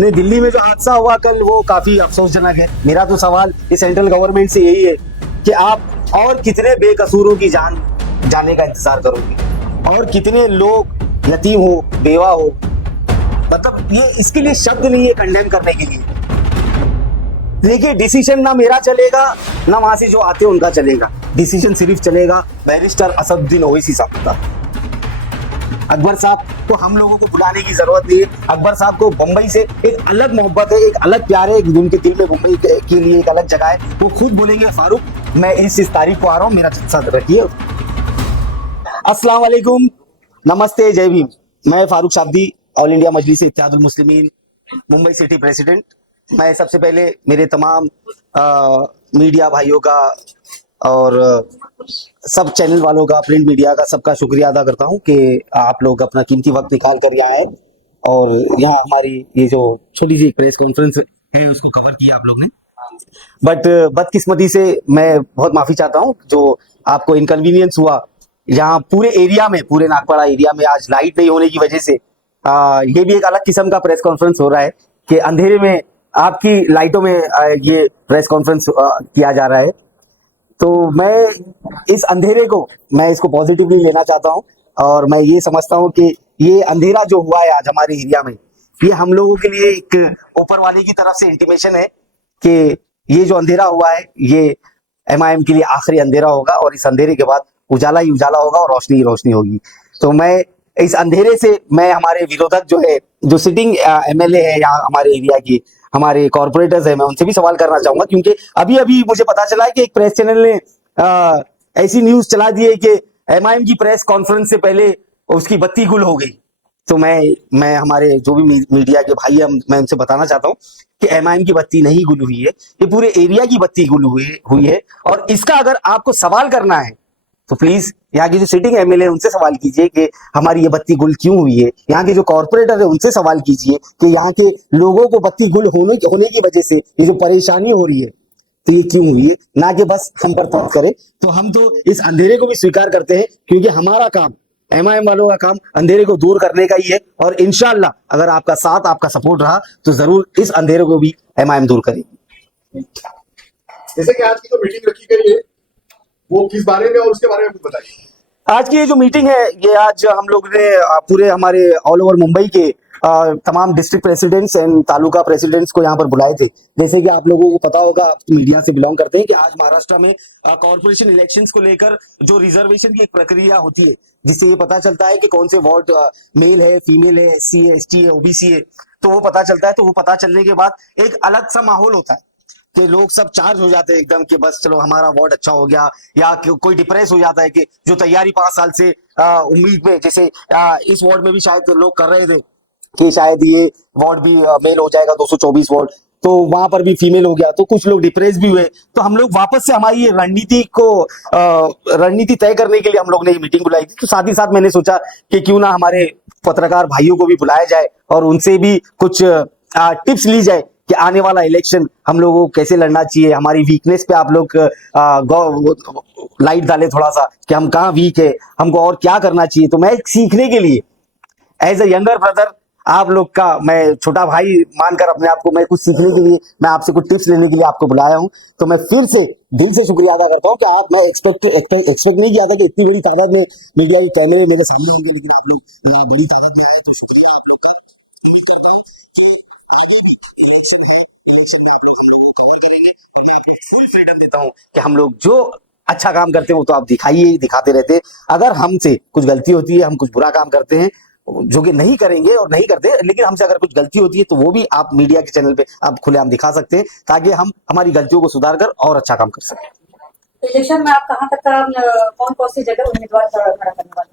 नहीं, दिल्ली में जो हादसा हुआ कल वो काफी अफसोसजनक है। मेरा तो सवाल इस सेंट्रल गवर्नमेंट से यही है कि आप और कितने बेकसूरों की जान जाने का इंतजार करोगे और कितने लोग यतीम हो, बेवा हो। मतलब ये इसके लिए शब्द नहीं है कंडेम करने के लिए। देखिए, डिसीजन ना मेरा चलेगा ना वहां से जो आते हैं उनका चलेगा। डिसीजन सिर्फ चलेगा बैरिस्टर असदुद्दीन ओवैसी साहब का। अकबर साहब को हम लोगों को बुलाने की जरूरत नहीं है। अकबर साहब को बंबई से एक अलग मोहब्बत है, एक अलग प्यार है, उनके दिल में मुंबई के लिए एक अलग जगह है। वो खुद बोलेंगे फारूक मैं इस तारीख को आ रहा हूँ, मेरा जलसा रखिए। अस्सलाम वालेकुम, नमस्ते, जय भीम। मैं फारूक शाब्दी, ऑल इंडिया मजलिस इत्तेहादुल मुस्लिमीन मुंबई सिटी प्रेसिडेंट। मैं सबसे पहले मेरे तमाम मीडिया भाइयों का और सब चैनल वालों का, प्रिंट मीडिया का, सबका शुक्रिया अदा करता हूं कि आप लोग अपना कीमती वक्त निकाल कर यहाँ आए और यहाँ हमारी ये जो छोटी सी प्रेस कॉन्फ्रेंस है उसको कवर किया आप लोग ने। बट बदकिस्मती से मैं बहुत माफी चाहता हूँ जो आपको इनकन्वीनियंस हुआ। यहाँ पूरे एरिया में, पूरे नागपाड़ा एरिया में आज लाइट नहीं होने की वजह से ये भी एक अलग किस्म का प्रेस कॉन्फ्रेंस हो रहा है कि अंधेरे में आपकी लाइटों में ये प्रेस कॉन्फ्रेंस किया जा रहा है। तो मैं इस अंधेरे को, मैं इसको पॉजिटिवली लेना चाहता हूं और मैं ये समझता हूं कि ये अंधेरा जो हुआ है आज हमारे एरिया में, ये हम लोगों के लिए एक ऊपर वाले की तरफ से इंटीमेशन है कि ये जो अंधेरा हुआ है ये एमआईएम के लिए आखिरी अंधेरा होगा और इस अंधेरे के बाद उजाला ही उजाला होगा और रोशनी ही रोशनी होगी। तो मैं इस अंधेरे से, मैं हमारे विरोधक जो है, जो सिटिंग एमएलए है यहाँ हमारे एरिया की, हमारे कॉर्पोरेटर्स है, मैं उनसे भी सवाल करना चाहूंगा क्योंकि अभी अभी मुझे पता चला है कि एक प्रेस चैनल ने ऐसी न्यूज चला दी है कि एमआईएम की प्रेस कॉन्फ्रेंस से पहले उसकी बत्ती गुल हो गई। तो मैं हमारे जो भी मीडिया के भाई हैं, मैं उनसे बताना चाहता हूँ कि एमआईएम की बत्ती नहीं गुल हुई है, ये पूरे एरिया की बत्ती गुल हुई है। और इसका अगर आपको सवाल करना है तो प्लीज यहाँ की जो सिटिंग एमएलए है उनसे सवाल कीजिए कि हमारी ये बत्ती गुल क्यों हुई है। यहाँ के जो कॉर्पोरेटर है उनसे सवाल कीजिए कि यहाँ के लोगों को बत्ती गुल होने की वजह से ये जो परेशानी हो रही है तो ये क्यों हुई है, ना कि बस हम पर बात करें। तो हम तो इस अंधेरे को भी स्वीकार करते हैं क्योंकि हमारा काम, एमआईएम वालों का काम अंधेरे को दूर करने का ही है और इंशाल्लाह अगर आपका साथ, आपका सपोर्ट रहा तो जरूर इस अंधेरे को भी एमआईएम दूर करेगी। जैसे कि आज की जो मीटिंग रखी गई है वो किस बारे में और उसके बारे में कुछ बताइए। आज की ये जो मीटिंग है ये आज हम लोग ने पूरे हमारे ऑल ओवर मुंबई के तमाम district presidents and taluka presidents को यहाँ पर बुलाए थे। जैसे कि आप लोगों को पता होगा, आप मीडिया से बिलोंग करते हैं, कि आज महाराष्ट्र में कॉर्पोरेशन इलेक्शंस को लेकर जो रिजर्वेशन की एक प्रक्रिया होती है जिससे ये पता चलता है कि कौन से वार्ड मेल है, फीमेल है, एससी है, एसटी है, ओबीसी है, तो वो पता चलता है। तो वो पता चलने के बाद एक अलग सा माहौल होता है कि लोग सब चार्ज हो जाते हैं एकदम कि बस चलो हमारा वार्ड अच्छा हो गया, या कोई डिप्रेस हो जाता है कि जो तैयारी 5 साल से उम्मीद में, जैसे इस वार्ड में भी शायद लोग कर रहे थे कि शायद ये वार्ड भी मेल हो जाएगा 224 वार्ड, तो वहां पर भी फीमेल हो गया, तो कुछ लोग डिप्रेस भी हुए। तो हम लोग वापस से हमारी ये रणनीति तय करने के लिए हम लोग ने ये मीटिंग बुलाई थी। तो साथ ही साथ मैंने सोचा कि क्यों ना हमारे पत्रकार भाइयों को भी बुलाया जाए और उनसे भी कुछ टिप्स ली जाए कि आने वाला इलेक्शन हम लोगों को कैसे लड़ना चाहिए। हमारी वीकनेस पे आप लोग लाइट डाले थोड़ा सा कि हम कहाँ वीक है, हमको और क्या करना चाहिए। तो मैं सीखने के लिए एज ए यंगर ब्रदर, आप लोग का मैं छोटा भाई मानकर अपने आप को, मैं कुछ सीखने के लिए, मैं आपसे कुछ टिप्स लेने के लिए आपको बुलाया हूं। तो मैं फिर से दिल से शुक्रिया अदा करता हूं कि आप, मैं एक्सपेक्ट नहीं किया था कि इतनी बड़ी तादाद में मीडिया के कैमरे मेरे सामने होंगे, लेकिन आप लोग बड़ी तादाद में आए, तो शुक्रिया आप लोग का। उम्मीद करता हूं कि आगे भी इलेक्शन है, इलेक्शन में आप लोग हम लोगों को कवर करेंगे और मैं आपको फुल फ्रीडम देता हूं कि हम लोग जो अच्छा काम करते हैं वो तो आप दिखाइए, दिखाते रहते हैं। अगर हमसे कुछ गलती होती है, हम कुछ बुरा काम करते हैं जो कि नहीं करेंगे और नहीं करते, लेकिन हमसे अगर कुछ गलती होती है तो वो भी आप मीडिया के चैनल पे आप खुलेआम दिखा सकते हैं ताकि हम हमारी गलतियों को सुधार कर और अच्छा काम कर सकें। इलेक्शन में आप कहाँ तक कौन कौन सी जगह उम्मीदवार खड़ा करने वाले?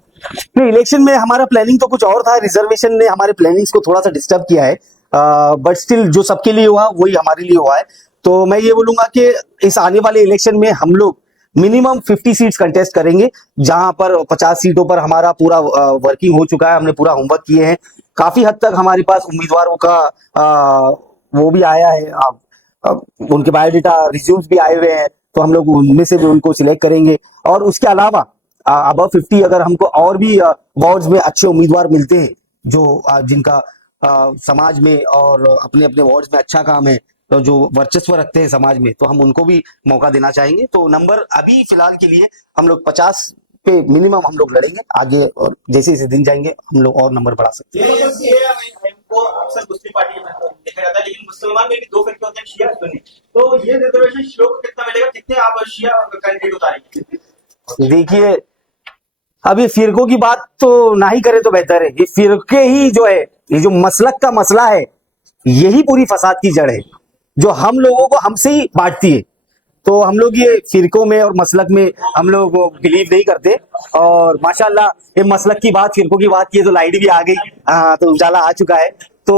नहीं, इलेक्शन में हमारा प्लानिंग तो कुछ और था। रिजर्वेशन ने हमारे प्लानिंग्स को थोड़ा सा डिस्टर्ब किया है, बट स्टिल जो सबके लिए हुआ वही हमारे लिए हुआ है। तो मैं ये बोलूंगा कि इस आने वाले इलेक्शन में हम लोग मिनिमम 50 सीट्स कंटेस्ट करेंगे, जहां पर 50 सीटों पर हमारा पूरा वर्किंग हो चुका है, हमने पूरा होमवर्क किए हैं। काफी हद तक हमारे पास उम्मीदवारों का वो भी आया है, उनके बायोडाटा रिज्यूम्स भी आए हुए हैं, तो हम लोग उनमें से भी उनको सिलेक्ट करेंगे। और उसके अलावा अबव 50 अगर हमको और भी वार्ड्स में अच्छे उम्मीदवार मिलते हैं जो जिनका समाज में और अपने अपने वार्ड्स में अच्छा काम है, तो जो वर्चस्व रखते हैं समाज में, तो हम उनको भी मौका देना चाहेंगे। तो नंबर अभी फिलहाल के लिए हम लोग 50 पे मिनिमम हम लोग लड़ेंगे आगे, और जैसे जैसे दिन जाएंगे हम लोग और नंबर बढ़ा सकते हैं। को अक्सर दूसरी पार्टी में देखा जाता है, लेकिन मुसलमान में भी दो फिरके होते हैं, शिया सुन्नी। तो ये रिजर्वेशन शियों को कितना मिलेगा, कितने आप शिया कैंडिडेट उतारेंगे? देखिए, अब ये फिरकों की बात तो ना ही करे तो बेहतर है। ये फिरके ही जो है, ये जो मसलक का मसला है, यही पूरी फसाद की जड़ है, जो हम लोगों को हमसे ही बांटती है। तो हम लोग ये फिरकों में और मसलक में हम लोग बिलीव नहीं करते। और माशाल्लाह ये मसलक की बात, फिरकों की बात की तो लाइट भी आ गई, तो उजाला आ चुका है। तो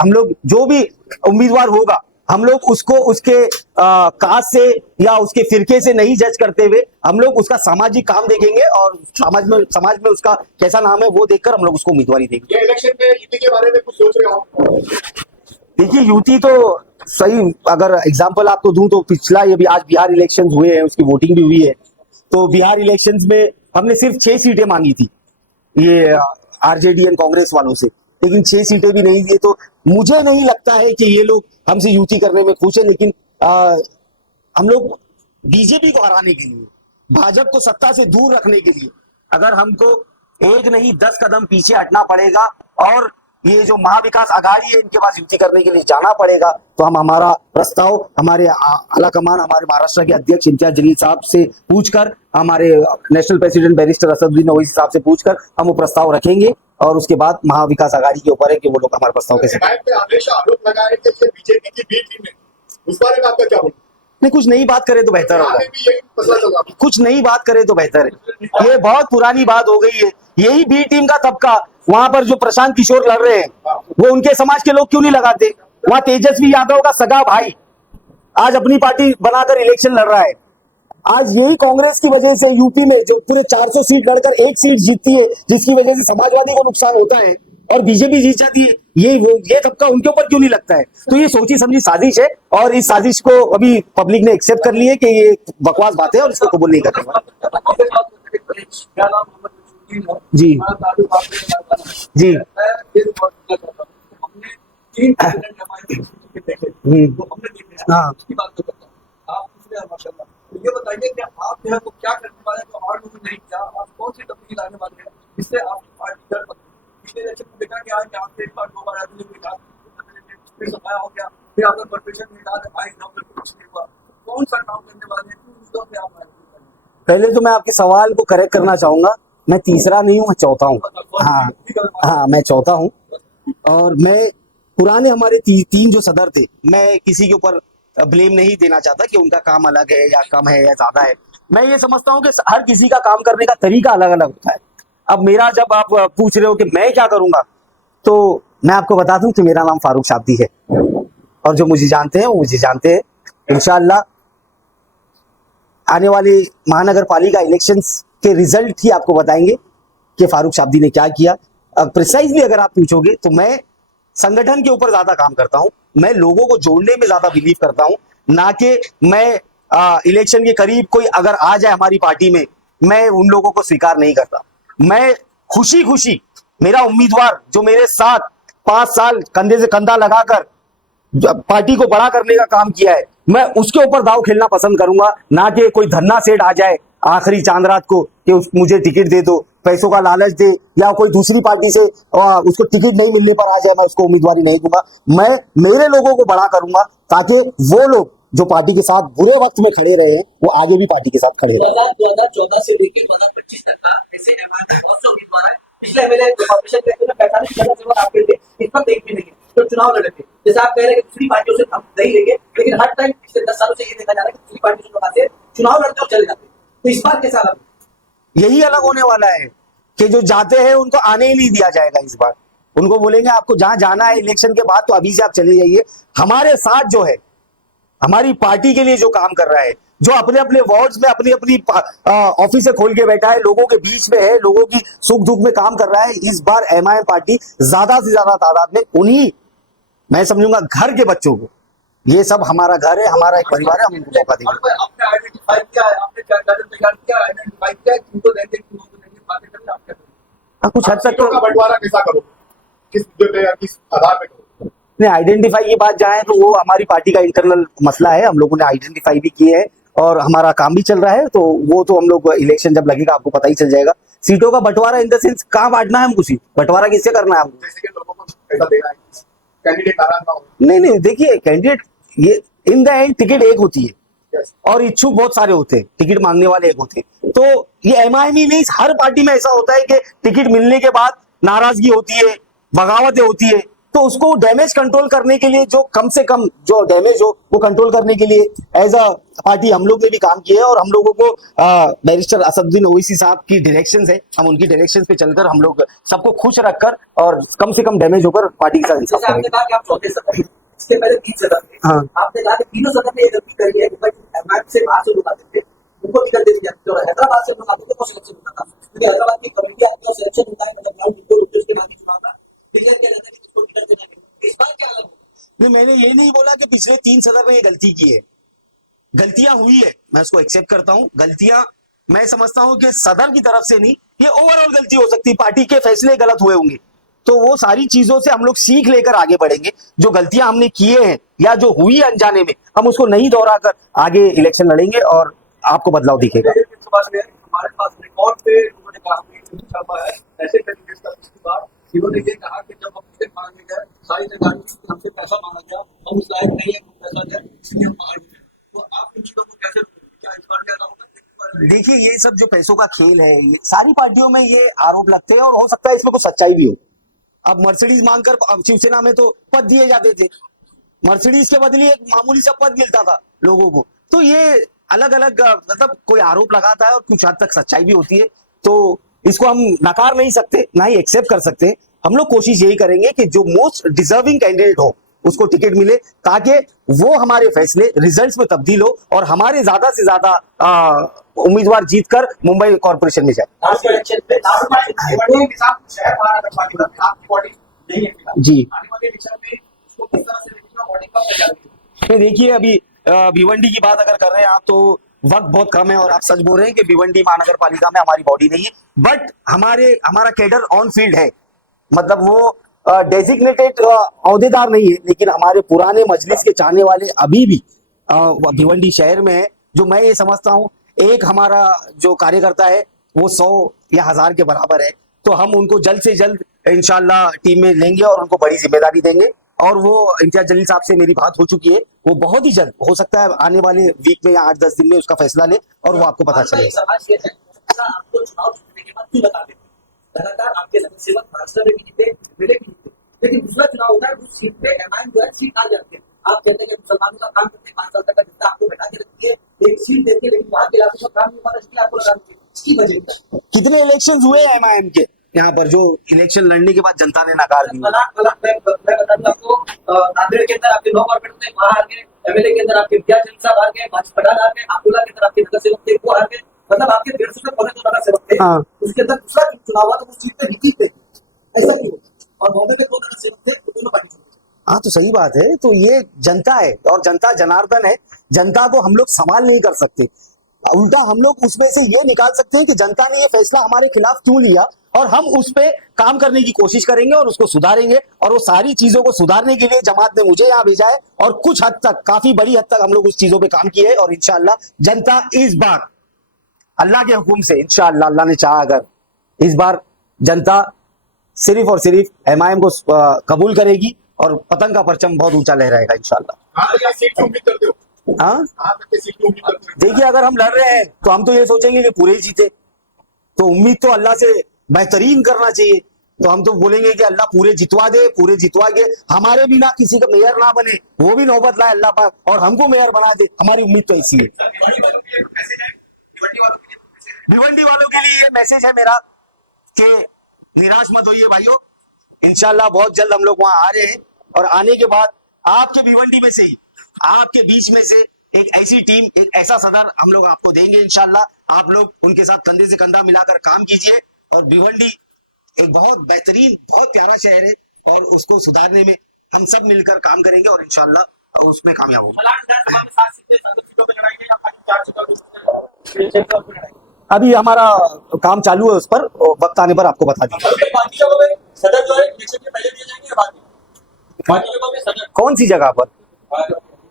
हम लोग जो भी उम्मीदवार होगा, हम लोग उसको उसके कास्ट से या उसके फिरके से नहीं जज करते हुए हम लोग उसका सामाजिक काम देखेंगे, और समाज में उसका कैसा नाम है वो देखकर हम लोग उसको उम्मीदवारी देंगे। ये इलेक्शन में यूपी के बारे में कुछ सोच रहे हो? देखिए, यूटी तो सही, अगर एग्जांपल आपको दूं तो पिछला ये भी आज बिहार इलेक्शंस हुए हैं, उसकी वोटिंग भी हुई है। तो बिहार इलेक्शंस में हमने सिर्फ 6 सीटें मांगी थी ये आरजेडी एंड कांग्रेस वालों से, लेकिन 6 सीटें भी नहीं दिए। तो मुझे नहीं लगता है कि ये लोग हमसे युति करने में खुश है, लेकिन हम लोग बीजेपी को हराने के लिए, भाजपा को सत्ता से दूर रखने के लिए अगर हमको एक नहीं 10 कदम पीछे हटना पड़ेगा, और ये जो महाविकास आघाड़ी है इनके पास युति करने के लिए जाना पड़ेगा, तो हम हमारा प्रस्ताव हमारे आलाकमान, हमारे महाराष्ट्र के अध्यक्ष इम्तियाज जलील साहब से पूछकर, हमारे national president barrister Asaduddin Owaisi साहब से पूछकर हम वो प्रस्ताव रखेंगे, और उसके बाद महाविकास आघाड़ी के ऊपर है कि वो लोग हमारे प्रस्ताव कैसे। हमेशा आरोप लगाए कि ये बीजेपी की बी टीम है, उस बारे में आपका क्या बोलना? नहीं, कुछ नई बात करे तो बेहतर होगा। यही मसला चल रहा है। कुछ नई बात करे तो बेहतर है। ये बहुत पुरानी बात हो गई है। यही बी टीम का तबका, वहां पर जो प्रशांत किशोर लड़ रहे हैं, वो उनके समाज के लोग क्यों नहीं लगाते? वहां तेजस्वी यादव का सगा भाई आज अपनी पार्टी बनाकर इलेक्शन लड़ रहा है। आज यही कांग्रेस की वजह से यूपी में जो पूरे 400 सीट लड़कर 1 सीट जीतती है, जिसकी वजह से समाजवादी को नुकसान होता है और बीजेपी जीत जाती है, ये तबका उनके ऊपर क्यों नहीं लगता है? तो ये सोची समझी साजिश है, और इस साजिश को अभी पब्लिक ने एक्सेप्ट कर ली है कि ये बकवास बात है, और इसको कबूल नहीं करते। जी जी हाँ, ये बताइए कि आप जो है वो क्या करने वाले हैं, जो और लोगों ने नहीं किया, आप कौन सी तब्दीली लाने वाले हैं जिससे आपकी पार्टी कर सकती है? पिछले इलेक्शन में देखा गया है कि आपसे एक बार 2 बार आदमी ने कहा, फिर सफाया हो गया, फिर आपका कॉर्पोरेशन में कहा था भाई ना, फिर कुछ नहीं हुआ। कौन सा काम करने वाले हैं, किन मुद्दों पे आप? पहले तो मैं आपके सवाल को करेक्ट करना चाहूंगा, मैं तीसरा नहीं हूँ, मैं चौथा हूँ। हाँ, मैं चौथा हूँ। और मैं पुराने हमारे 3 जो सदर थे, मैं किसी के ऊपर ब्लेम नहीं देना चाहता कि उनका काम अलग है या कम है या ज्यादा है। मैं ये समझता हूँ कि हर किसी का काम करने का तरीका अलग अलग होता है। अब मेरा, जब आप पूछ रहे हो कि मैं क्या करूंगा, तो मैं आपको बता दूं कि मेरा नाम फारूक शाब्दी है, और जो मुझे जानते हैं वो मुझे जानते हैं। इंशाअल्लाह आने वाले महानगर पालिका इलेक्शंस के रिजल्ट ही आपको बताएंगे कि फारूक शाब्दी ने क्या किया। प्रिसाइजली अगर आप पूछोगे तो मैं संगठन के ऊपर ज्यादा काम करता हूं, मैं लोगों को जोड़ने में ज्यादा बिलीव करता हूं, ना कि मैं इलेक्शन के करीब कोई अगर आ जाए हमारी पार्टी में, मैं उन लोगों को स्वीकार नहीं करता। मैं खुशी खुशी, मेरा उम्मीदवार जो मेरे साथ 5 साल कंधे से कंधा लगाकर पार्टी को बड़ा करने का काम किया है, मैं उसके ऊपर दाव खेलना पसंद करूंगा, ना कि कोई धन्ना सेठ आ जाए आखिरी चांद रात को कि मुझे टिकट दे दो, पैसों का लालच दे, या कोई दूसरी पार्टी से उसको टिकट नहीं मिलने पर आ जाए, मैं उसको उम्मीदवारी नहीं दूंगा। मैं मेरे लोगों को बड़ा करूंगा, ताकि वो लोग जो पार्टी के साथ बुरे वक्त में खड़े रहे हैं, वो आगे भी पार्टी के साथ खड़े रहे। 2014 से लेकर 2025 तक का ऐसे बहुत से उम्मीदवार है। पिछले मेरे कॉर्पोरेशन के 45 जगह आपके थे, इस पर देख भी नहीं तो चुनाव लड़े थे। जैसे आप कह रहे हैं कि दूसरी पार्टियों से हम नहीं लेंगे, लेकिन हर टाइम पिछले 10 सालों से ये देखा जा रहा है कि दूसरी पार्टियों से चुनाव लड़ते और चले जाते। तो इस बार कैसा अलग? यही अलग होने वाला है कि जो जाते हैं उनको आने ही नहीं दिया जाएगा। इस बार उनको बोलेंगे आपको जहां जाना है इलेक्शन के बाद, तो अभी से आप चले जाइए। हमारे साथ जो है, हमारी पार्टी के लिए जो काम कर रहा है, जो अपने अपने वार्ड्स में अपनी अपनी ऑफिस खोल के बैठा है, लोगों के बीच में है, लोगों की सुख दुख में काम कर रहा है, इस बार एमआईएम पार्टी ज्यादा से ज्यादा तादाद में उन्हीं, मैं समझूंगा घर के बच्चों को, ये सब हमारा घर है, हमारा एक परिवार है, हम उनको मौका देंगे। आपने आइडेंटिफाई किया है, आपने क्या तैयार किया, आइडेंटिफाई किया किनको देंगे, किनको देंगे, बातें करके आप क्या करेंगे? कुछ हद तक का बंटवारा कैसा करोगे? किस मुद्दे पे या किस आधार पे करोगे? नहीं, आइडेंटिफाई की बात जाए तो वो हमारी पार्टी का इंटरनल मसला है, हम लोगों ने आइडेंटिफाई भी किए हैं और हमारा काम भी चल रहा है। तो वो तो हम लोग इलेक्शन जब लगेगा आपको पता ही चल जाएगा। सीटों का बंटवारा इन द सेंस कहाँ बांटना है हमको, सीट बंटवारा किससे करना है हमको? जैसे कि लोगों को पैसा देना है, कैंडिडेट नाराज ना हो। नहीं नहीं, देखिए कैंडिडेट ये इन द एंड टिकट एक होती है Yes. और इच्छुक बहुत सारे होते हैं, टिकट मांगने वाले एक होते हैं। तो ये एमआईएम ही नहीं, हर पार्टी में ऐसा होता है कि टिकट मिलने के बाद नाराजगी होती है, बगावतें होती है। तो उसको डैमेज कंट्रोल करने के लिए, जो कम से कम जो डैमेज हो वो कंट्रोल करने के लिए एज अ पार्टी हम लोग ने भी काम किया है और हम लोगों को बैरिस्टर असदुद्दीन ओवैसी साहब की डायरेक्शंस है, हम उनकी डायरेक्शंस पे चलकर हम लोग सबको खुश रखकर और कम से कम डैमेज होकर पार्टी के साथ इंसाफ जैसे आपने करेंगे। कहा कि आप चौथे सदन में, इसके पहले 3 सदन थे। हाँ। आपने कहा कि तीनों सदन में ये गलती करी है कि भाई एमआईएम से बाहर से लोग आते थे, उनको टिकट दे दी जाती थी और हैदराबाद से लोग आते थे तो सिलेक्शन होता था। क्योंकि हैदराबाद की कमेटी आती है और सिलेक्शन होता है, मतलब ग्राउंड रिपोर्ट होती है, उसके बाद ही चुनाव का क्लियर किया जाता है कि किसको टिकट देना है। इस बार क्या अलग होगा? नहीं, मैंने ये नहीं बोला कि पिछले 3 सदन में ये गलती की है, गलतियां हुई है, मैं उसको एक्सेप्ट करता हूं। गलतियां मैं समझता हूं कि सदन की तरफ से नहीं, ये ओवरऑल गलती हो सकती है, पार्टी के फैसले गलत हुए होंगे। तो वो सारी चीजों से हम लोग सीख लेकर आगे बढ़ेंगे। जो गलतियां हमने किए हैं या जो हुई अनजाने में, हम उसको नहीं दोहराकर आगे इलेक्शन लड़ेंगे और आपको बदलाव दिखेगा। हमारे पास रिकॉर्ड पे उन्होंने कहा कि छापा है ऐसे कैंडिडेट्स का। इसके बाद इन्होंने ये कहा कि जब हम टिकट मांगने गए सारी सरकार हमसे पैसा मांगा गया, हम उस लायक नहीं है पैसा दें, इसलिए हम बाहर निकले। तो आप इन चीजों को कैसे रोकेंगे? क्या इस बार क्या होगा? देखिए, ये सब जो पैसों का खेल है, ये सारी पार्टियों में ये आरोप लगते हैं और हो सकता है इसमें कुछ सच्चाई भी हो। अब मर्सिडीज मांगकर अब शिवसेना में तो पद दिए जाते थे, मर्सिडीज के बदले एक मामूली सा पद मिलता था लोगों को। तो ये अलग अलग मतलब कोई आरोप लगाता है और कुछ हद तक सच्चाई भी होती है। तो इसको हम नकार नहीं सकते, ना ही एक्सेप्ट कर सकते। हम लोग कोशिश यही करेंगे कि जो मोस्ट डिजर्विंग कैंडिडेट हो उसको टिकट मिले, ताकि वो हमारे फैसले रिजल्ट्स में तब्दील हो और हमारे ज्यादा से ज्यादा उम्मीदवार जीतकर मुंबई कॉर्पोरेशन में जाए। लास्ट इलेक्शन पे बड़े के साथ शहर महानगर पालिका में आपकी बॉडी नहीं है फिलहाल। जी। आने वाले इलेक्शन में इसको किस तरह से देखिएगा, बॉडी कब तैयार होगी? नहीं, देखिए अभी भिवंडी की बात अगर कर रहे हैं आप तो वक्त बहुत कम है और आप सच बोल रहे हैं कि भिवंडी महानगर पालिका में हमारी बॉडी नहीं है। बट हमारा कैडर ऑन फील्ड है, मतलब वो डेजिग्नेटेड अहदेदार नहीं है, लेकिन हमारे पुराने मजलिस के चाहने वाले अभी भी भिवंडी शहर में है। जो मैं ये समझता हूँ, एक हमारा जो कार्यकर्ता है वो 100 या 1000 के बराबर है। तो हम उनको जल्द से जल्द इंशाल्लाह टीम में लेंगे और उनको बड़ी जिम्मेदारी देंगे। और वो इम्तियाज जलील साहब से मेरी बात हो चुकी है, वो बहुत ही जल्द, हो सकता है आने वाले वीक में या 8-10 दिन में उसका फैसला ले और वो आपको पता चलेगा। समाज ये है, आपको चुनाव जीतने के बाद क्यों बता देते? लगातार आपके जनसेवक महाराष्ट्र में भी जीते, मेरे भी जीते, लेकिन दूसरा चुनाव होता है उस सीट पे एमआईएम जो है सीट आ जाती है। आप कहते हैं कि मुसलमानों का काम करते हैं, 5 साल तक का जितना आपको बैठा के रखती है, एक सीट देती है, लेकिन वहां के इलाकों का काम नहीं होता, इसलिए आपको लगा देती है। इसकी वजह कितने इलेक्शन हुए हैं एमआईएम के यहाँ पर, जो इलेक्शन लड़ने के बाद जनता ने नकार दी? मैं बताता हूं आपको, नांदेड़ के अंदर आपके 9 कॉर्पोरेटर थे, वहां हार गए। एमएलए के अंदर आपके इम्तियाज जलील साहब हार गए, भाजपा पठान हार गए। अकोला के अंदर आपके नगर सेवक थे, वो हार गए। मतलब आपके 150 से 200 नगर सेवक थे। हाँ। उसके अंदर दूसरा चुनाव हुआ तो वो सीट पे जीती थे, ऐसा क्यों? और बॉम्बे में 2 नगर सेवक थे, तो दोनों पार्टी जीती। हाँ, तो सही बात है। तो ये जनता है और जनता जनार्दन है, जनता को हम लोग सवाल नहीं कर सकते। उल्टा हम लोग उसमें से ये निकाल सकते हैं कि जनता ने ये फैसला हमारे खिलाफ क्यों लिया और हम उस पे काम करने की कोशिश करेंगे और उसको सुधारेंगे। और वो सारी चीजों को सुधारने के लिए जमात ने मुझे यहाँ भेजा है और कुछ हद तक, काफी बड़ी हद तक हम लोग उस चीजों पे काम किए हैं। और इंशाअल्लाह जनता इस बार अल्लाह के हुक्म से, इंशाअल्लाह अल्लाह ने चाहा अगर, इस बार जनता सिर्फ और सिर्फ एमआईएम को कबूल करेगी और पतंग का परचम बहुत ऊंचा लहराएगा इंशाअल्लाह। हाँ, या सीट की उम्मीद करते हो? हाँ, हाँ, तक की सीट की उम्मीद करते हो? देखिए अगर हम लड़ रहे हैं तो हम तो ये सोचेंगे कि पूरे ही जीते। तो उम्मीद तो अल्लाह से बेहतरीन करना चाहिए। तो हम तो बोलेंगे कि अल्लाह पूरे जितवा दे, पूरे जितवा के हमारे बिना किसी का मेयर ना बने, वो भी नौबत लाए अल्लाह पाक और हमको मेयर बना दे। हमारी उम्मीद तो ऐसी है। भिवंडी वालों के लिए ये मैसेज है मेरा कि निराश मत होइए भाइयों, इंशाल्लाह बहुत जल्द हम लोग वहां आ रहे हैं और आने के बाद आपके भिवंडी में से ही, आपके बीच में से एक ऐसी टीम, एक ऐसा सदर हम लोग आपको देंगे इंशाल्लाह। आप लोग उनके साथ कंधे से कंधा मिलाकर काम कीजिए और भिवंडी एक बहुत बेहतरीन, बहुत प्यारा शहर है और उसको सुधारने में हम सब मिलकर काम करेंगे और इंशाल्लाह उसमें कामयाब होंगे। अभी हमारा काम चालू है उस पर, वक्त आने पर आपको बता देंगे। अभी बाकी जगहों में सदर जो है इलेक्शन के पहले दिए जाएंगे या बाद में? बाकी जगहों में सदर कौन सी जगह पर?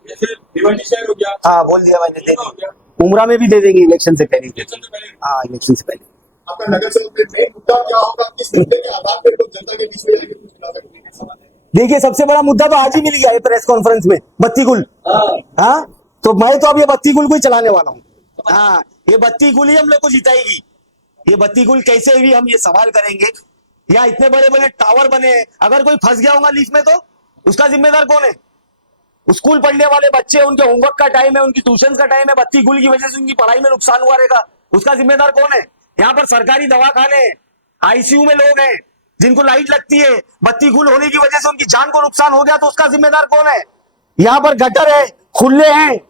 जैसे भिवंडी शहर हो गया, हाँ बोल दिया मैंने, दे हो गया, देंगे। उमरा में भी दे देंगे इलेक्शन से पहले। इलेक्शन से पहले। हाँ इलेक्शन से पहले। आपका नगर सेवक में मेन मुद्दा क्या होगा, किस मुद्दे के आधार पर लोग जनता के बीच में जाएंगे, कुछ बता सकते हैं? सवाल है। देखिए सबसे बड़ा मुद्दा तो आज ही मिल गया है प्रेस कॉन्फ्रेंस में, बत्ती गुल। हाँ तो मैं तो अब ये बत्ती गुल को ही चलाने वाला हूँ। हाँ ये बत्ती गुल ही हम लोग को जिताएगी। ये बत्ती गुल कैसे हुई हम ये सवाल करेंगे। यहाँ इतने बड़े बड़े टावर बने हैं, अगर कोई फंस गया होगा लीफ में तो उसका जिम्मेदार कौन है? स्कूल पढ़ने वाले बच्चे, उनके होमवर्क का टाइम है, उनकी ट्यूशन का टाइम है, बत्ती गुल की वजह से उनकी पढ़ाई में नुकसान हुआ रहेगा, उसका जिम्मेदार कौन है? यहाँ पर सरकारी दवाखाने, आईसीयू में लोग हैं जिनको लाइट लगती है, बत्ती गुल होने की वजह से उनकी जान को नुकसान हो गया तो उसका जिम्मेदार कौन है? यहाँ पर गटर है, खुले हैं,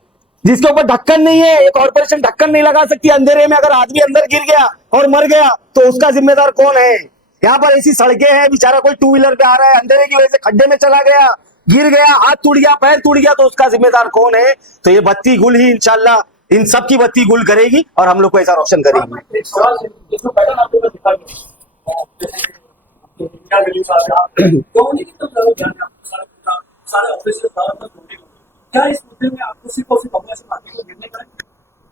जिसके ऊपर ढक्कन नहीं है, एक कॉर्पोरेशन ढक्कन नहीं लगा सकती, अंधेरे में अगर आदमी अंदर गिर गया और मर गया तो उसका जिम्मेदार कौन है? यहाँ पर ऐसी सड़कें हैं, बेचारा कोई टू व्हीलर पे आ रहा है, अंधेरे की वजह से खड्डे में चला गया, गिर गया, हाथ टूट गया, पैर टूट गया तो उसका जिम्मेदार कौन है? तो ये बत्ती गुल ही इंशाल्लाह इन सब की बत्ती गुल करेगी और हम लोग को ऐसा रोशन करेगी। एक सवाल है, इसमें पैटर्न आपको मैं दिखा दूं। क्या रिलीज आ रहा है तो नहीं कि तुम जरूर जानना सारे ऑफिसर सारा क्या इस मुद्दे में आपको सिर्फ और सिर्फ कांग्रेस पार्टी को गिरने का?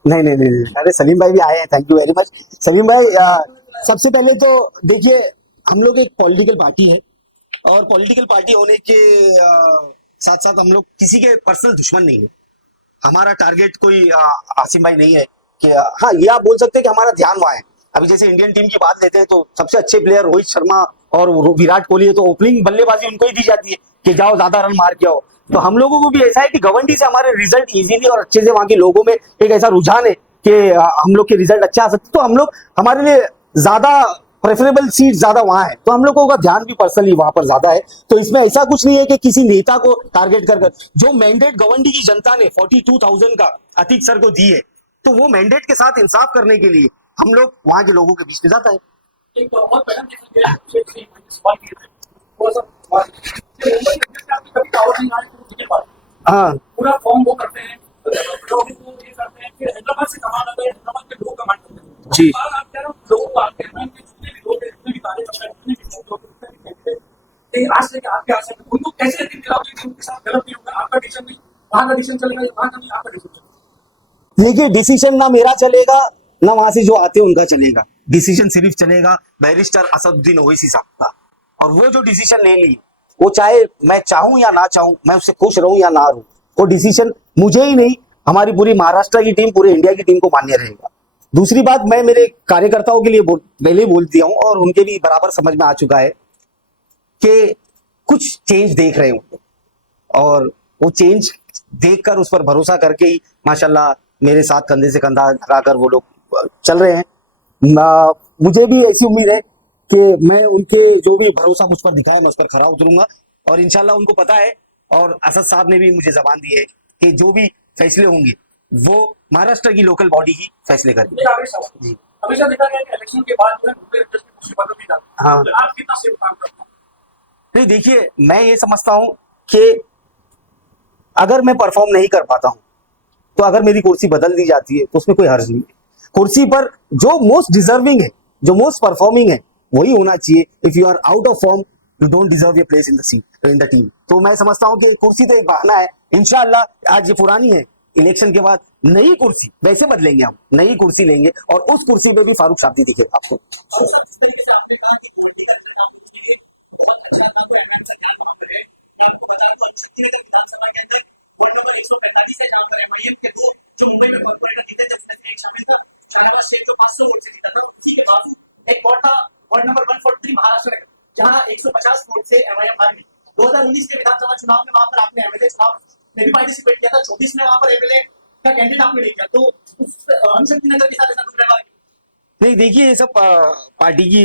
नहीं नहीं नहीं नहीं। अरे सलीम भाई भी आए हैं, thank you very much Salim भाई। सबसे पहले तो देखिए हम लोग एक पॉलिटिकल पार्टी है और पॉलिटिकल पार्टी होने के साथ साथ हम लोग किसी के पर्सनल दुश्मन नहीं है। हमारा टारगेट कोई आसिम भाई नहीं है कि हाँ ये आप बोल सकते हैं कि हमारा ध्यान वहाँ है। अभी जैसे इंडियन टीम की बात लेते हैं तो सबसे अच्छे प्लेयर रोहित शर्मा और विराट कोहली है, तो ओपनिंग बल्लेबाजी उनको ही दी जाती है कि जाओ ज्यादा रन मार के आओ। तो हम लोगों को भी ऐसा है कि गवंडी से हमारे रिजल्ट इजीली और अच्छे से वहां के लोगों में एक ऐसा रुझान है कि हम लोग के रिजल्ट अच्छे आ सकते, तो हम लोग हमारे लिए ज्यादा प्रेफरेबल सीट ज्यादा वहां है, तो हम लोगों का ध्यान भी पर्सनली वहां पर ज्यादा है। तो इसमें ऐसा कुछ नहीं है कि किसी नेता को टारगेट कर जो मैंडेट गवंडी की जनता ने 42,000 का अतीक सर को दी है, तो वो मैंडेट के साथ इंसाफ करने के लिए हम लोग वहां के लोगों के बीच में जाता है। एक बहुत पहले देखा गया सवाल किया थोड़ा सा कभी टावर नहीं आ रहे हाँ पूरा फॉर्म वो करते हैं लोग इसको ये करते हैं कि हैदराबाद से कमांड आता है, हैदराबाद के लोग कमांड करते हैं जी। आप कह रहे हो लोगों को आप कहते हैं कि जितने भी लोग हैं, जितने भी तारीफ करते हैं, जितने भी लोग हैं, जितने भी कहते हैं आज लेके आपके आशा उनको कैसे यकीन दिलाओगे कि उनके साथ गलत नहीं होगा? आपका डिसीजन नहीं, वहां का डिसीजन चलेगा, वहां का नहीं, आपका डिसीजन चलेगा। देखिए डिसीजन ना मेरा चलेगा ना वहां से जो आते हैं उनका चलेगा। डिसीजन सिर्फ चलेगा बैरिस्टर असदुद्दीन ओवैसी साहब का, और वो जो डिसीजन ले ली वो चाहे मैं चाहूं या ना चाहूं, मैं उससे खुश रहूं या ना रहूं, वो डिसीजन मुझे ही नहीं हमारी पूरी महाराष्ट्र की टीम, पूरे इंडिया की टीम को मान्य रहेगा। दूसरी बात, मैं मेरे कार्यकर्ताओं के लिए पहले ही बोल दिया हूं और उनके भी बराबर समझ में आ चुका है कि कुछ चेंज देख रहे हो और वो चेंज देखकर उस पर भरोसा करके ही माशाल्लाह मेरे साथ कंधे से कंधा लगाकर वो लोग चल रहे हैं। मुझे भी ऐसी उम्मीद है कि मैं उनके जो भी भरोसा मुझ पर दिखाया मैं उस पर खरा उतरूंगा और इंशाल्लाह उनको पता है, और असद साहब ने भी मुझे जबान दी है कि जो भी फैसले होंगे वो महाराष्ट्र की लोकल बॉडी ही फैसले करेगी। जी हमेशा देखा गया कि इलेक्शन के बाद जो है मुंबई इंडस्ट्री कुछ बदल नहीं जाती। हाँ। आप कितना सेफ काम करते हैं? नहीं देखिए मैं ये समझता हूं कि अगर मैं परफॉर्म नहीं कर पाता हूं तो अगर मेरी कुर्सी बदल दी जाती है तो उसमें कोई हर्ज नहीं है। कुर्सी पर जो मोस्ट डिजर्विंग है, जो मोस्ट परफॉर्मिंग है वही होना चाहिए। If you are out of form you don't deserve your place in the team. तो मैं समझता हूं कि कुर्सी तो एक बहाना है। इंशाल्लाह आज ये पुरानी है, इलेक्शन के बाद नई कुर्सी वैसे बदलेंगे, हम नई कुर्सी लेंगे और उस कुर्सी पे भी फारूक साहब दिखेगा आपको। जिस तरीके से आपने कहा कि पॉलिटिकल काम कीजिए, बहुत अच्छा था। तो एमएन सरकार वहां पे है, मैं आपको बता रहा हूं शक्तिनगर विधानसभा के अंदर वार्ड नंबर 145 है, जहां पर एमआईएम के दो जो मुंबई में कॉर्पोरेटर जीते थे उसमें एक शामिल था शहनाज शेख जो 500 वोट से जीता था। उसी के बावजूद एक वार्ड था वार्ड नंबर 143 महाराष्ट्र में, जहां 150 वोट से एमआईएम हार गई। 2019 के विधानसभा चुनाव में वहां पर आपने एमएलए चुनाव में भी पार्टिसिपेट किया था, 24 में वहां पर एमएलए का कैंडिडेट आपने नहीं किया, तो उस शक्तिनगर के साथ ऐसा कुछ रहना नहीं। देखिए ये सब पार्टी की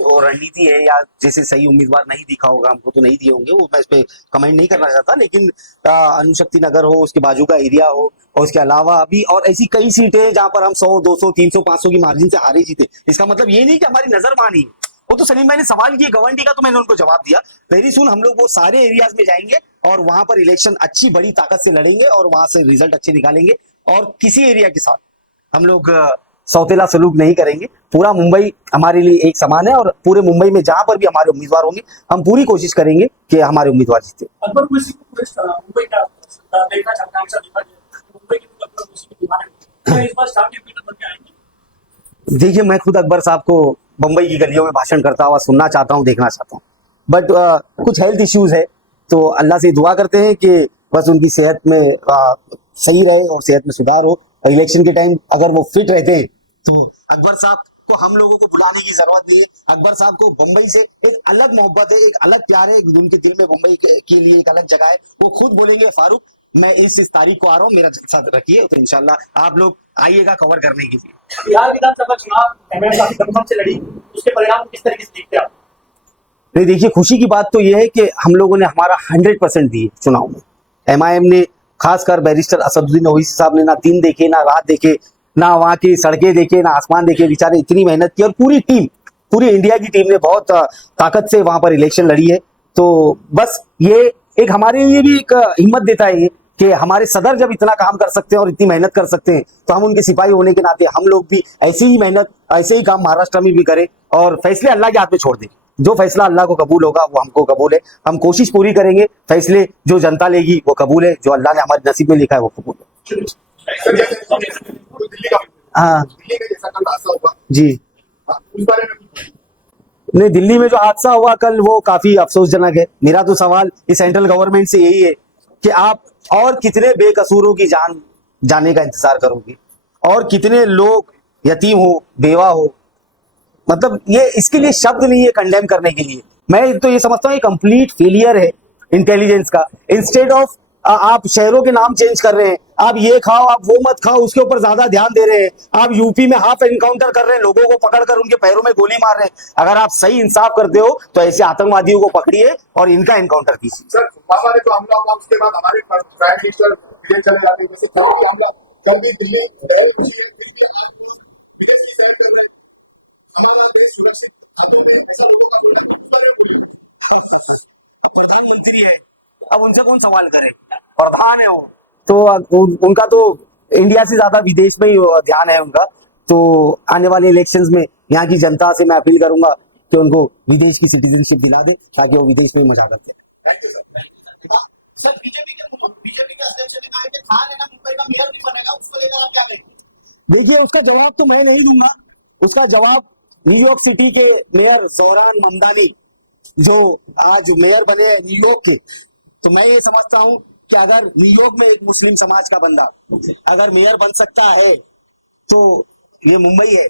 रणनीति है, या जैसे सही उम्मीदवार नहीं दिखा होगा हमको तो नहीं दिए होंगे, वो मैं इस पे कमेंट नहीं करना चाहता। लेकिन अनुशक्ति नगर हो, उसके बाजू का एरिया हो, और उसके अलावा अभी और ऐसी कई सीटें हैं जहां पर हम 100, 200, 300, 500 की मार्जिन से हारे जीते। इसका मतलब ये नहीं कि हमारी नजर मानी। वो तो सलीम भाई ने सवाल किया गवंडी का, तो मैंने उनको जवाब दिया। वेरी सुन हम लोग वो सारे एरियाज में जाएंगे और वहां पर इलेक्शन अच्छी बड़ी ताकत से लड़ेंगे और वहां से रिजल्ट अच्छे निकालेंगे, और किसी एरिया के साथ हम लोग सौतेला सलूक नहीं करेंगे। पूरा मुंबई हमारे लिए एक समान है और पूरे मुंबई में जहां पर भी हमारे उम्मीदवार होंगे हम पूरी कोशिश करेंगे कि हमारे उम्मीदवार जीते। अकबर कुरैशी को मुंबई का देखना चाहता हूं, देखा जाए मुंबई के अकबर कुरैशी की दीवार है, इस बार स्टार कैप्टन बन के आएंगे। देखिए, मैं खुद अकबर साहब को बम्बई की गलियों में भाषण करता हुआ सुनना चाहता हूँ, देखना चाहता हूँ, बट कुछ हेल्थ इश्यूज है तो अल्लाह से दुआ करते हैं कि बस उनकी सेहत में सही रहे और सेहत में सुधार हो। इलेक्शन के टाइम अगर वो फिट रहते हैं तो अकबर साहब को हम लोगों को बुलाने की जरूरत नहीं है। अकबर साहब को बम्बई से एक अलग मोहब्बत है, एक अलग प्यार है, उनके दिल में बम्बई के लिए एक अलग जगह है। वो खुद बोलेंगे फारूक मैं इस तारीख को आ रहा हूँ, मेरा जलसा रखिए, तो इंशाल्लाह आप लोग आइएगा कवर करने के लिए। बिहार विधानसभा चुनाव एमआईएम काफी दमखम से लड़ी, उसके परिणाम किस तरीके से देखते आप? नहीं, देखिए, खुशी की बात तो यह है कि हम लोगों ने हमारा 100% दिए चुनाव में। एमआईएम ने खासकर बैरिस्टर असदुद्दीन ओवैसी साहब ने ना दिन देखे, ना रात देखे, ना वहाँ की सड़कें देखे, ना आसमान देखे, बेचारे इतनी मेहनत की और पूरी टीम, पूरी इंडिया की टीम ने बहुत ताकत से वहां पर इलेक्शन लड़ी है। तो बस ये एक हमारे लिए भी एक हिम्मत देता है ये कि हमारे सदर जब इतना काम कर सकते हैं और इतनी मेहनत कर सकते हैं तो हम उनके सिपाही होने के नाते हम लोग भी ऐसी ही मेहनत, ऐसे ही काम महाराष्ट्र में भी करें और फैसले अल्लाह के हाथ में छोड़ दें। जो फैसला अल्लाह को कबूल होगा वो हमको कबूल है। हम कोशिश पूरी करेंगे, फैसले जो जनता लेगी वो कबूल है, जो अल्लाह ने हमारे नसीब में लिखा है वो कबूल है। सर, तो दिल्ली का हाँ दिल्ली में जैसा कल हादसा हुआ, जी। हाँ, उस बारे में नहीं, दिल्ली में जो हादसा हुआ कल वो काफी अफसोसजनक है। मेरा तो सवाल इस सेंट्रल गवर्नमेंट से यही है कि आप और कितने बेकसूरों की जान जाने का इंतजार करोगे और कितने लोग यतीम हो, बेवा हो, मतलब ये इसके लिए शब्द नहीं है कंडेम करने के लिए। मैं तो ये समझता हूँ ये कंप्लीट फेलियर है इंटेलिजेंस का। इंस्टेड ऑफ आप शहरों के नाम चेंज कर रहे हैं, आप ये खाओ आप वो मत खाओ उसके ऊपर ज्यादा ध्यान दे रहे हैं। आप यूपी में हाफ एनकाउंटर कर रहे हैं, लोगों को पकड़कर उनके पैरों में गोली मार रहे हैं। अगर आप सही इंसाफ करते हो तो ऐसे आतंकवादियों को पकड़िए और इनका एनकाउंटर कीजिए। सर, पापा ने जो हमला हुआ उसके बाद हमारे प्राइम मिनिस्टर विदेश चले जाते हैं, जैसे कल भी हमला कल भी दिल्ली विदेश की सैर कर रहे हैं, हमारा देश सुरक्षित हाथों में, ऐसा लोगों का बोलना है। प्रधानमंत्री है, अब उनसे कौन सवाल करे, प्रधान है वो तो उनका तो इंडिया से ज्यादा विदेश में ही ध्यान है उनका। तो आने वाले इलेक्शंस में यहाँ की जनता से मैं अपील करूंगा कि उनको विदेश की सिटीजनशिप दिला दे ताकि वो विदेश में मजा करते हैं। सर, बीजेपी के अध्यक्ष ने कहा है कि खान है ना मुंबई का मेयर नहीं बनेगा, उसको लेकर आप क्या कहेंगे? देखिए, उसका जवाब तो मैं नहीं दूंगा। उसका जवाब न्यूयॉर्क सिटी के मेयर जोहरान ममदानी जो आज मेयर बने हैं न्यूयॉर्क के, तो मैं ये समझता हूं कि अगर न्यूयॉर्क में एक मुस्लिम समाज का बंदा अगर मेयर बन सकता है तो ये मुंबई है,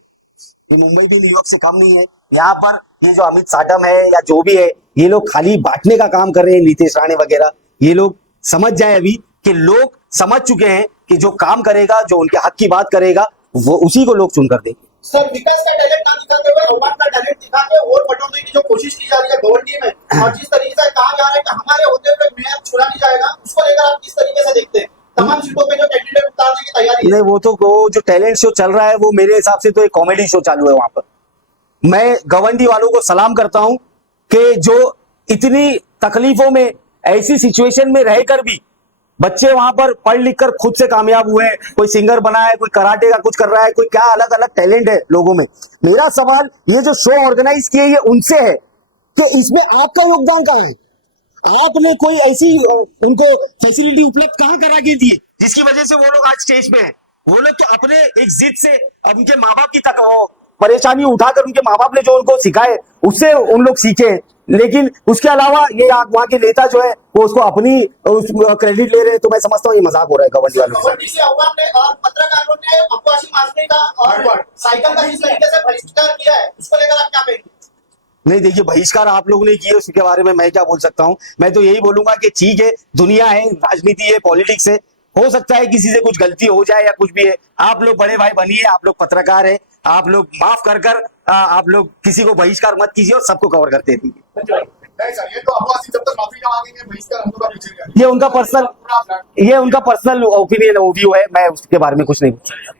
ये मुंबई भी न्यूयॉर्क से कम नहीं है। यहाँ पर ये जो अमित साटम है या जो भी है, ये लोग खाली बांटने का काम कर रहे हैं, नीतीश राणे वगैरह। ये लोग समझ जाए अभी कि लोग समझ चुके हैं कि जो काम करेगा, जो उनके हक की बात करेगा, वो उसी को लोग चुन कर देंगे। सर, विकास का टैलेंट ना दिखाते हुए अवार्ड का टैलेंट दिखा के वोट बटोरने की जो कोशिश की जा रही है गवर्नमेंट में, और जिस तरीके से कहा जा रहा है कि हमारे होते हुए मेयर छुड़ा नहीं जाएगा, उसको लेकर आप किस तरीके से देखते हैं? तमाम सीटों पे जो कैंडिडेट उतारने की तैयारी है। नहीं, वो तो वो जो टैलेंट शो चल रहा है वो मेरे हिसाब से तो एक कॉमेडी शो चालू है वहां पर। मैं गवंडी वालों को सलाम करता हूं कि जो इतनी तकलीफों में, ऐसी सिचुएशन में रहकर भी बच्चे वहां पर पढ़ लिख कर खुद से कामयाब हुए। कोई सिंगर बना है, कोई कराटे का कुछ कर रहा है, कोई क्या अलग अलग टैलेंट है लोगों में। मेरा सवाल ये जो शो ऑर्गेनाइज किए ये उनसे है कि इसमें आपका योगदान कहाँ है? आपने कोई ऐसी उनको फैसिलिटी उपलब्ध कहाँ करा के दी जिसकी वजह से वो लोग आज स्टेज पे हैं? वो लोग तो अपने एक जिद से अब उनके माँ बाप की तक परेशानी उठाकर उनके माँ बाप ने जो उनको सिखाए उससे उन लोग सीखे, लेकिन उसके अलावा ये वहाँ के नेता जो है वो उसको अपनी क्रेडिट ले रहे हैं। तो मैं समझता हूँ ये मजाक हो रहा है गवर्नमेंट वालों से। गवर्नमेंट से अवाम ने और पत्रकारों ने अब्बासी आजमी का और साइकिल का इस तरीके से बहिष्कार किया है, उसको लेकर आप क्या कहेंगे? नहीं, देखिए, बहिष्कार आप लोगों ने किए, उसके बारे में मैं क्या बोल सकता हूँ। मैं तो यही बोलूंगा कि ठीक है, दुनिया है, राजनीति है, पॉलिटिक्स है, हो सकता है किसी से कुछ गलती हो जाए या कुछ भी है। आप लोग बड़े भाई बनिए, आप लोग पत्रकार है, आप लोग माफ कर आप लोग किसी को बहिष्कार मत कीजिए और सबको कवर करते रहिए। नहीं सर, ये तो अब्बासी जब तक माफी ना मांगेंगे बहिष्कार हम लोग का पीछे ये उनका पर्सनल ओपिनियन व्यू है, मैं उसके बारे में कुछ नहीं बोल सकता।